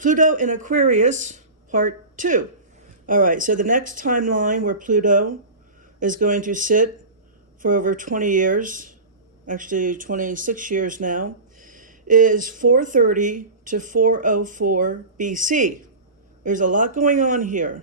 Pluto in Aquarius, part 2. All right, so the next timeline where Pluto is going to sit for over 20 years, actually 26 years now, is 430 to 404 BC. There's a lot going on here.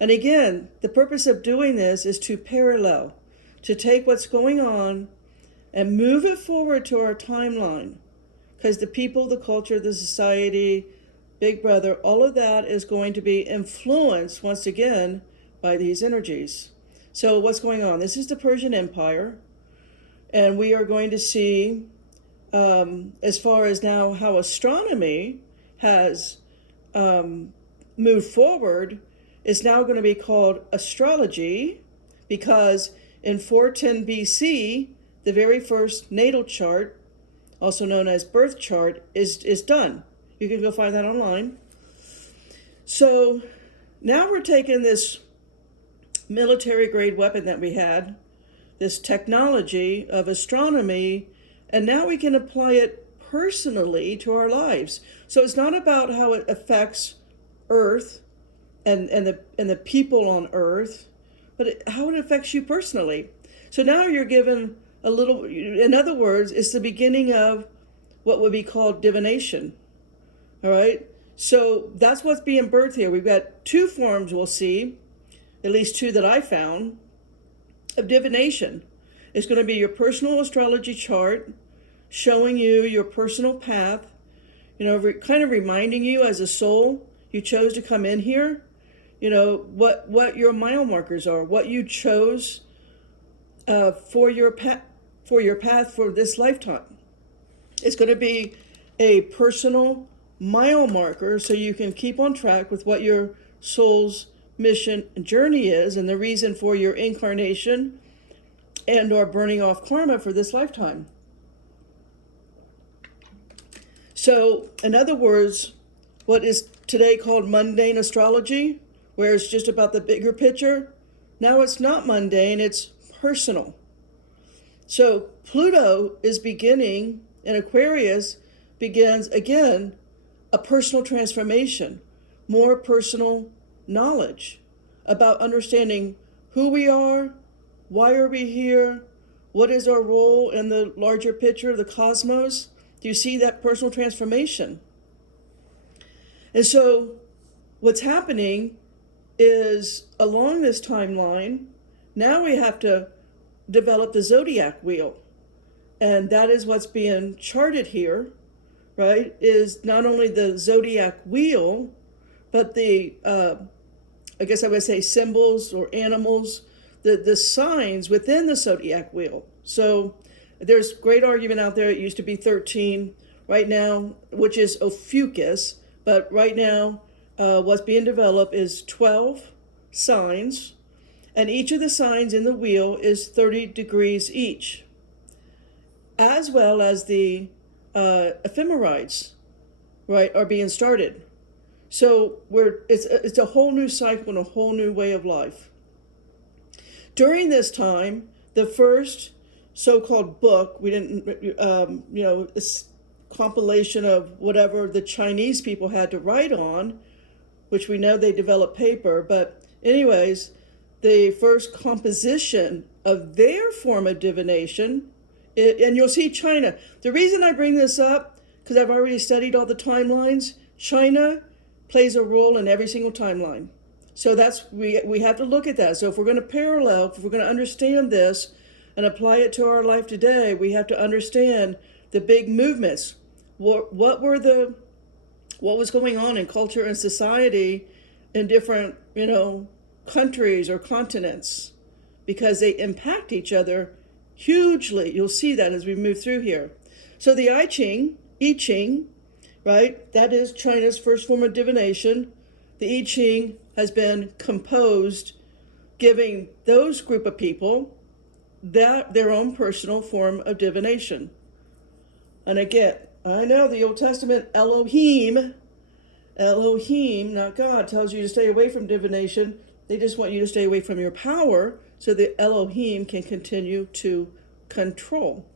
And again, the purpose of doing this is to parallel, to take what's going on and move it forward to our timeline. Because the people, the culture, the society, Big Brother, all of that is going to be influenced, once again, by these energies. So what's going on? This is the Persian Empire. And we are going to see, as far as now how astronomy has moved forward, is now going to be called astrology, because in 410 BC, the very first natal chart, also known as birth chart, is done. You can go find that online. So now we're taking this military grade weapon that we had, this technology of astronomy, and now we can apply it personally to our lives. So it's not about how it affects Earth and the people on Earth, but how it affects you personally. So now you're given a little, in other words, it's the beginning of what would be called divination. All right, so that's what's being birthed here. We've got two forms we'll see, at least two that I found, of divination. It's going to be your personal astrology chart, showing you your personal path, kind of reminding you as a soul, you chose to come in here, what your mile markers are, what you chose for your path for this lifetime. It's going to be a personal mile marker so you can keep on track with what your soul's mission and journey is and the reason for your incarnation and or burning off karma for this lifetime. So, in other words, what is today called mundane astrology, where it's just about the bigger picture, now it's not mundane, it's personal. So Pluto is beginning, in Aquarius, begins again a personal transformation, more personal knowledge about understanding who we are, why are we here, what is our role in the larger picture of the cosmos. Do you see that personal transformation? And so what's happening is along this timeline, now we have to develop the zodiac wheel. And that is what's being charted here, right, is not only the zodiac wheel, but the, I guess I would say symbols or animals, the signs within the zodiac wheel. So there's great argument out there. It used to be 13 right now, which is Ophiuchus, but right now what's being developed is 12 signs, and each of the signs in the wheel is 30 degrees each, as well as the ephemerides, right, are being started. So it's a whole new cycle and a whole new way of life. During this time, the first so-called book, we didn't, this compilation of whatever the Chinese people had to write on, which we know they developed paper, but anyways, the first composition of their form of divination, and you'll see China. The reason I bring this up, because I've already studied all the timelines, China plays a role in every single timeline. So we have to look at that. So if we're going to parallel, if we're going to understand this and apply it to our life today, we have to understand the big movements. What was going on in culture and society in different, countries or continents, because they impact each other hugely. You'll see that as we move through here. So the I Ching, right? That is China's first form of divination. The I Ching has been composed, giving those group of people their own personal form of divination. And again, I know the Old Testament Elohim, not God, tells you to stay away from divination. They just want you to stay away from your power so the Elohim can continue to control.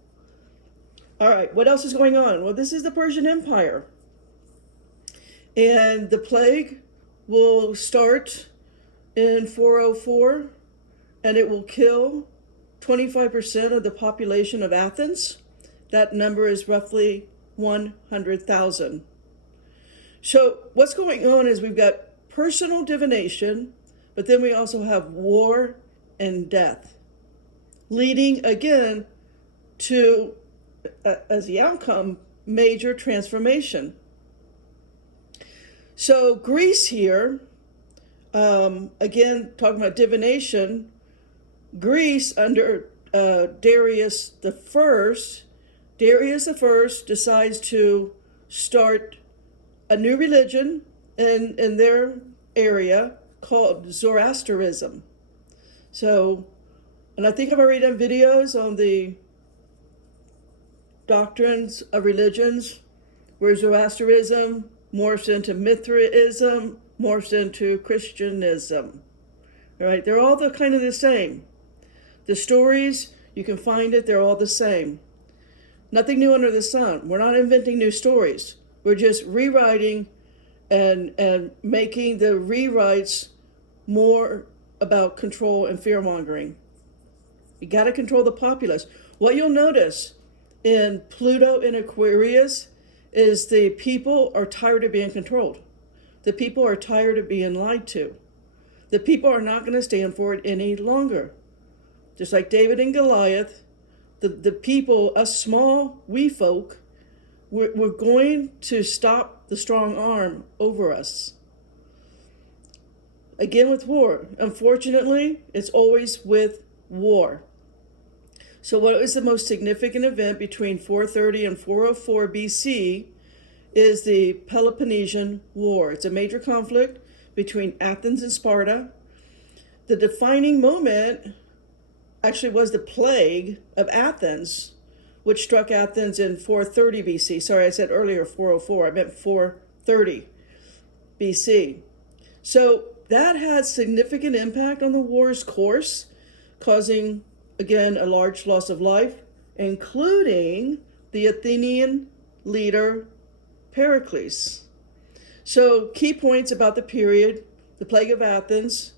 All right, what else is going on? Well, this is the Persian Empire. And the plague will start in 404, and it will kill 25% of the population of Athens. That number is roughly 100,000. So what's going on is we've got personal divination, but then we also have war and death, leading again to, as the outcome, major transformation. So Greece here, again, talking about divination, Greece under Darius the First decides to start a new religion in their area called Zoroastrianism. So, and I think I've already done videos on the doctrines of religions, where Zoroastrianism morphs into Mithraism, morphs into Christianism. All right, they're all kind of the same. The stories, you can find it, they're all the same. Nothing new under the sun. We're not inventing new stories. We're just rewriting and making the rewrites more about control and fear-mongering. You got to control the populace. What you'll notice in Pluto and Aquarius is the people are tired of being controlled. The people are tired of being lied to. The people are not going to stand for it any longer. Just like David and Goliath, the people, us small wee folk, we're going to stop the strong arm over us. Again with war. Unfortunately, it's always with war. So what is the most significant event between 430 and 404 BC is the Peloponnesian War. It's a major conflict between Athens and Sparta. The defining moment actually was the plague of Athens, which struck Athens in 430 BC. Sorry, I said earlier 404. I meant 430 BC. So that had significant impact on the war's course, causing, again, a large loss of life, including the Athenian leader Pericles. So key points about the period: the plague of Athens.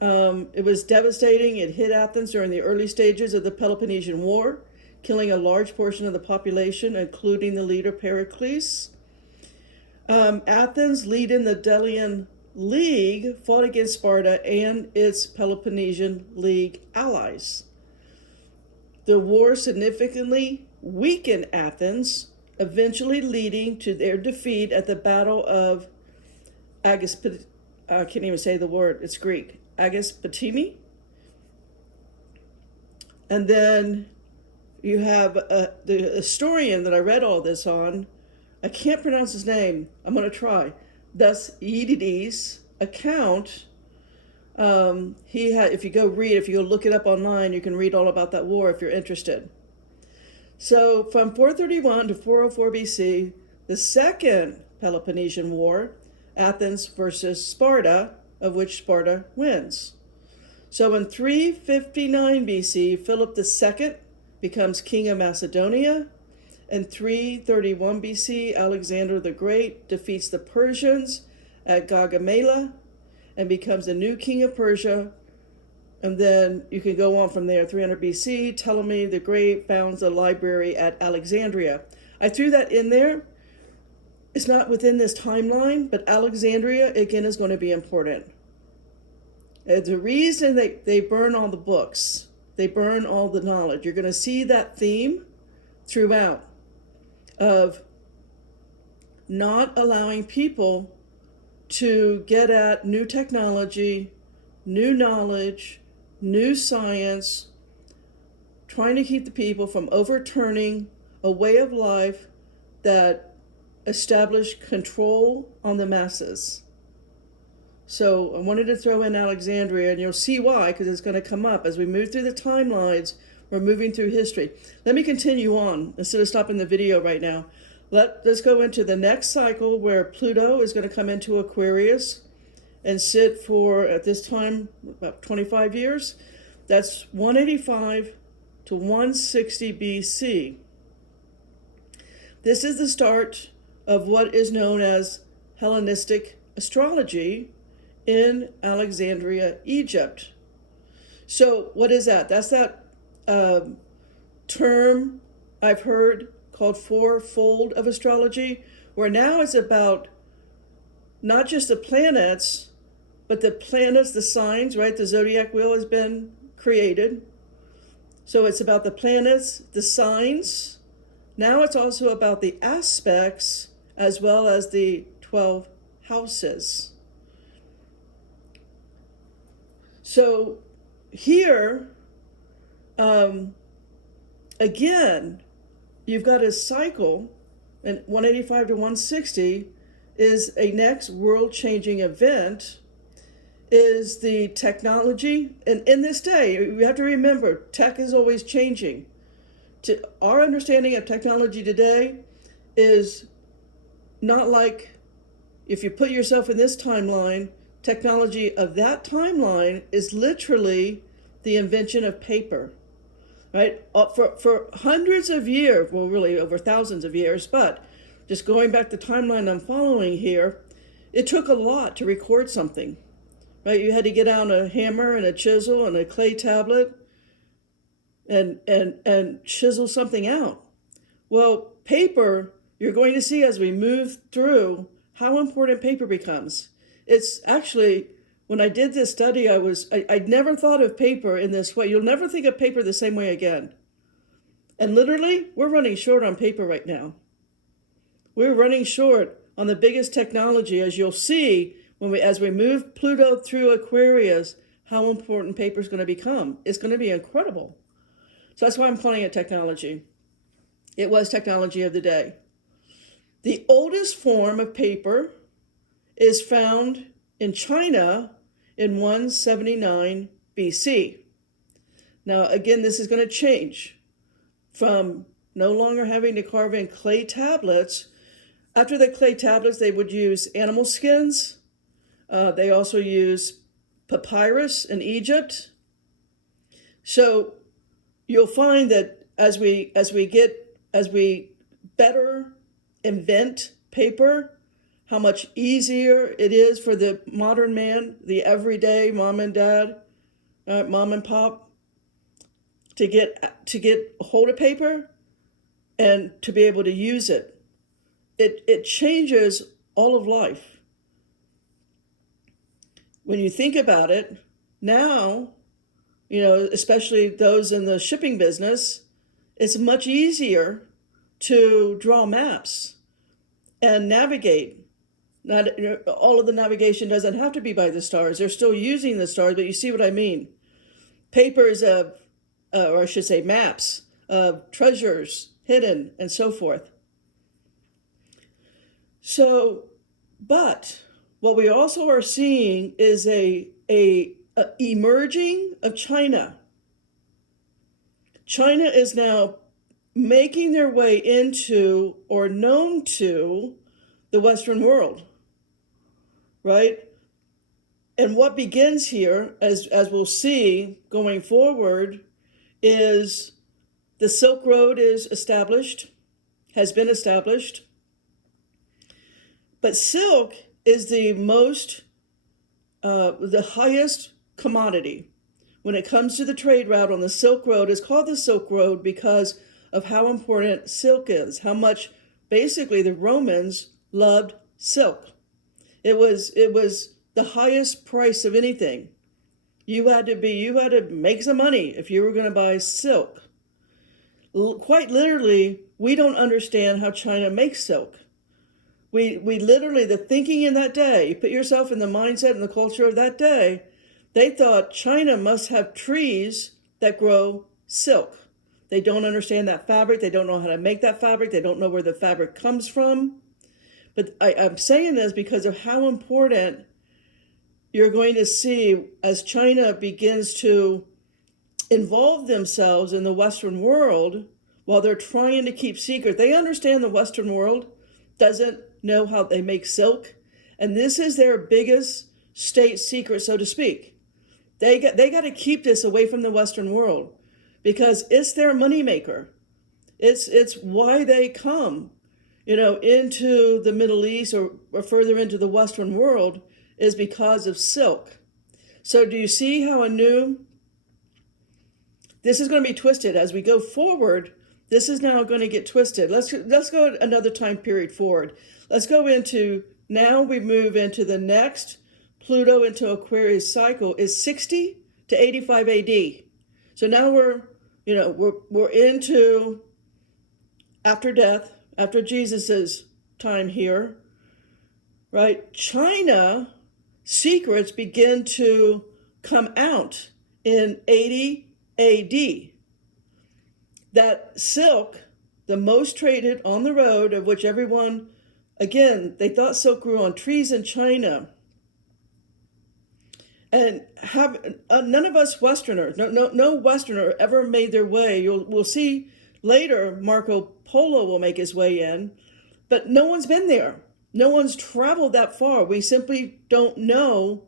It was devastating. It hit Athens during the early stages of the Peloponnesian War, killing a large portion of the population, including the leader Pericles. Athens, leading the Delian League, fought against Sparta and its Peloponnesian League allies. The war significantly weakened Athens, eventually leading to their defeat at the Battle of I can't even say the word, it's Greek, Agaspatimi. And then you have the historian that I read all this on. I can't pronounce his name. I'm going to try. Thucydides' account. If you go look it up online, you can read all about that war if you're interested. So from 431 to 404 BC, the second Peloponnesian War, Athens versus Sparta, of which Sparta wins. So in 359 BC, Philip II becomes king of Macedonia. In 331 BC, Alexander the Great defeats the Persians at Gaugamela and becomes the new king of Persia. And then you can go on from there. 300 BC, Ptolemy the Great founds a library at Alexandria. I threw that in there. It's not within this timeline, but Alexandria, again, is going to be important. The reason they burn all the books, they burn all the knowledge. You're going to see that theme throughout of not allowing people to get at new technology, new knowledge, new science, trying to keep the people from overturning a way of life that established control on the masses. So I wanted to throw in Alexandria, and you'll see why, because it's going to come up as we move through the timelines. We're moving through history. Let me continue on instead of stopping the video right now. Let's go into the next cycle where Pluto is going to come into Aquarius and sit for, at this time, about 25 years. That's 185 to 160 BC. This is the start of what is known as Hellenistic astrology in Alexandria, Egypt. So what is that? That's that term I've heard called fourfold of astrology, where now it's about not just the planets, but the planets, the signs, right? The zodiac wheel has been created. So it's about the planets, the signs. Now it's also about the aspects as well as the 12 houses. So here, again, you've got a cycle, and 185 to 160 is a next world-changing event, is the technology. And in this day, you have to remember, tech is always changing. Our understanding of technology today is not like, if you put yourself in this timeline, technology of that timeline is literally the invention of paper, right? For hundreds of years, well, really over thousands of years, but just going back the timeline I'm following here, it took a lot to record something, right? You had to get out a hammer and a chisel and a clay tablet and chisel something out. Well, paper, you're going to see as we move through how important paper becomes. It's actually, when I did this study, I'd never thought of paper in this way. You'll never think of paper the same way again. And literally, we're running short on paper right now. We're running short on the biggest technology, as you'll see as we move Pluto through Aquarius, how important paper is going to become. It's going to be incredible. So that's why I'm calling it technology. It was technology of the day. The oldest form of paper is found in China in 179 BC. Now, again, this is going to change from no longer having to carve in clay tablets. After the clay tablets, they would use animal skins. They also use papyrus in Egypt. So you'll find that as we better invent paper, how much easier it is for the modern man, the everyday mom and dad, mom and pop, to get a hold of paper and to be able to use it. It changes all of life. When you think about it, now, especially those in the shipping business, it's much easier to draw maps and navigate. Not all of the navigation doesn't have to be by the stars. They're still using the stars, but you see what I mean. Papers of, or I should say maps of treasures hidden and so forth. So, but what we also are seeing is a emerging of China. China is now making their way into or known to the Western world, right? And what begins here, as we'll see going forward, is the Silk Road is established, has been established. But silk is the highest commodity. When it comes to the trade route on the Silk Road, it's called the Silk Road because of how important silk is, how much basically the Romans loved silk. It was the highest price of anything. You had to make some money if you were going to buy silk. Quite literally, we don't understand how China makes silk. We literally, the thinking in that day, you put yourself in the mindset and the culture of that day, they thought China must have trees that grow silk. They don't understand that fabric. They don't know how to make that fabric. They don't know where the fabric comes from. But I'm saying this because of how important you're going to see as China begins to involve themselves in the Western world while they're trying to keep secret. They understand the Western world doesn't know how they make silk, and this is their biggest state secret, so to speak. They got to keep this away from the Western world because it's their moneymaker. It's why they come. into the Middle East or further into the Western world is because of silk. So do you see how this is going to be twisted as we go forward? This is now going to get twisted. Let's go another time period forward. Let's go into, now we move into the next Pluto into Aquarius cycle is 60 to 85 AD. So now we're into after death, after Jesus's time here, right? China secrets begin to come out in 80 AD. That silk, the most traded on the road, of which everyone, again, they thought silk grew on trees in China. And none of us Westerners, no Westerner ever made their way. We'll see later Marco Polo will make his way in, but no one's been there. No one's traveled that far. We simply don't know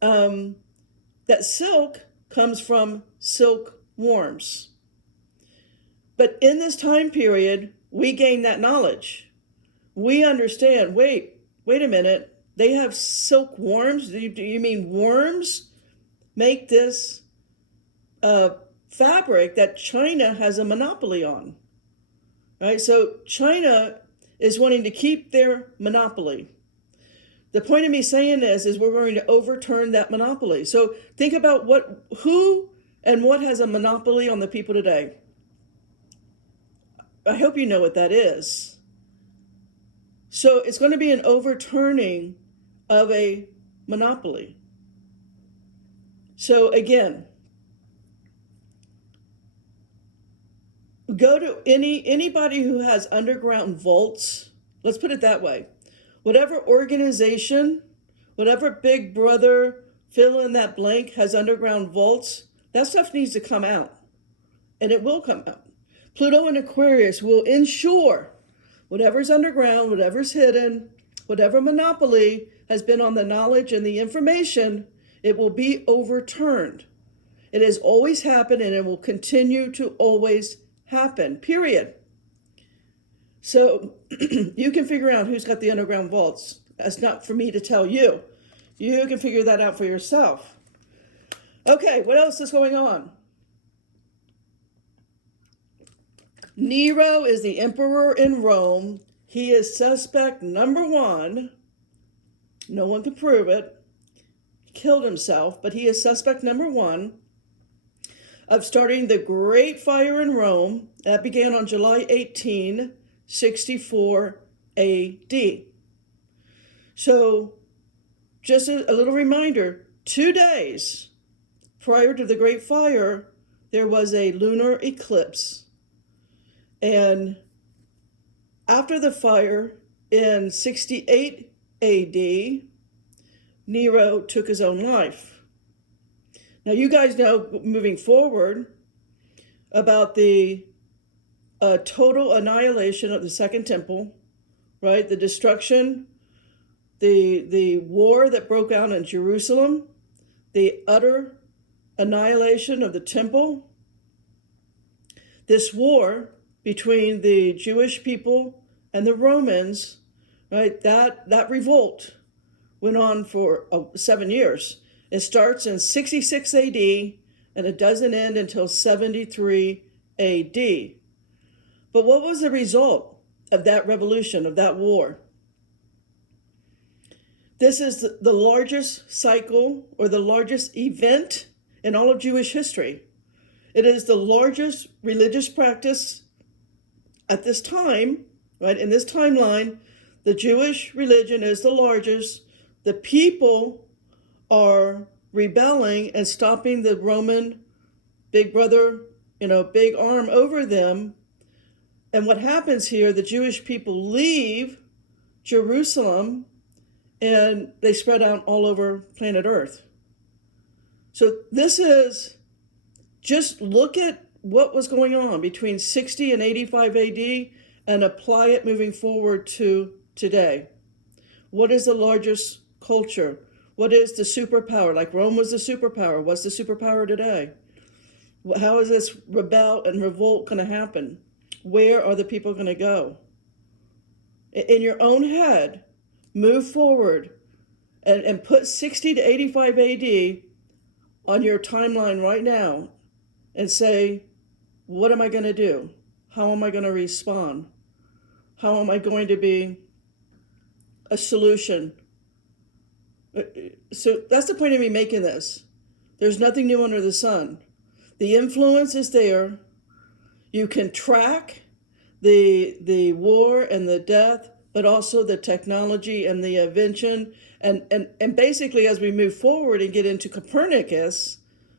that silk comes from silkworms. But in this time period, we gain that knowledge. We understand, wait a minute. They have silkworms? Do you mean worms make this fabric that China has a monopoly on? Right? So China is wanting to keep their monopoly. The point of me saying this is we're going to overturn that monopoly. So think about who and what has a monopoly on the people today. I hope you know what that is. So it's going to be an overturning of a monopoly. So again, go to anybody who has underground vaults. Let's put it that way. Whatever organization, whatever big brother, fill in that blank, has underground vaults, that stuff needs to come out. And it will come out. Pluto and Aquarius will ensure whatever's underground, whatever's hidden, whatever monopoly has been on the knowledge and the information, it will be overturned. It has always happened and it will continue to always happen, period. So you can figure out who's got the underground vaults. That's not for me to tell you. You can figure that out for yourself. Okay, what else is going on? Nero is the emperor in Rome. He is suspect number one. No one can prove it. He killed himself, but he is suspect number one of starting the Great Fire in Rome. That began on July 18, 64 AD. So just a little reminder, 2 days prior to the Great Fire, there was a lunar eclipse. And after the fire in 68 AD, Nero took his own life. Now you guys know, moving forward, about the total annihilation of the Second Temple, right? The destruction, the war that broke out in Jerusalem, the utter annihilation of the temple. This war between the Jewish people and the Romans, right? That revolt went on for 7 years. It starts in 66 AD and it doesn't end until 73 AD. But what was the result of that revolution, of that war? This is the largest cycle or the largest event in all of Jewish history. It is the largest religious practice at this time, right? In this timeline, the Jewish religion is the largest. The people are rebelling and stopping the Roman big brother, big arm over them. And what happens here, the Jewish people leave Jerusalem and they spread out all over planet Earth. So this is, just look at what was going on between 60 and 85 AD and apply it moving forward to today. What is the largest culture? What is the superpower? Like Rome was the superpower. What's the superpower today? How is this rebel and revolt going to happen? Where are the people going to go? in your own head, move forward and put 60 to 85 AD on your timeline right now and say, what am I going to do? How am I going to respond? How am I going to be a solution? So that's the point of me making this. There's nothing new under the sun. The influence is there. You can track the war and the death, but also the technology and the invention. And basically, as we move forward and get into Copernicus,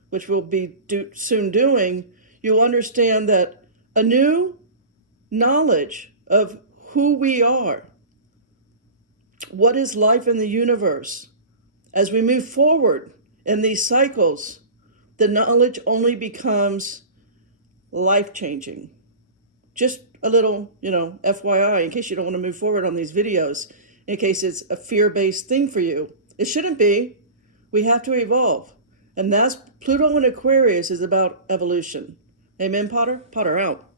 which we'll be soon doing, you'll understand that a new knowledge of who we are, what is life in the universe. As we move forward in these cycles, the knowledge only becomes life-changing. Just a little, FYI, in case you don't want to move forward on these videos, in case it's a fear-based thing for you. It shouldn't be. We have to evolve. And that's Pluto and Aquarius is about evolution. Amen, Potter? Potter out.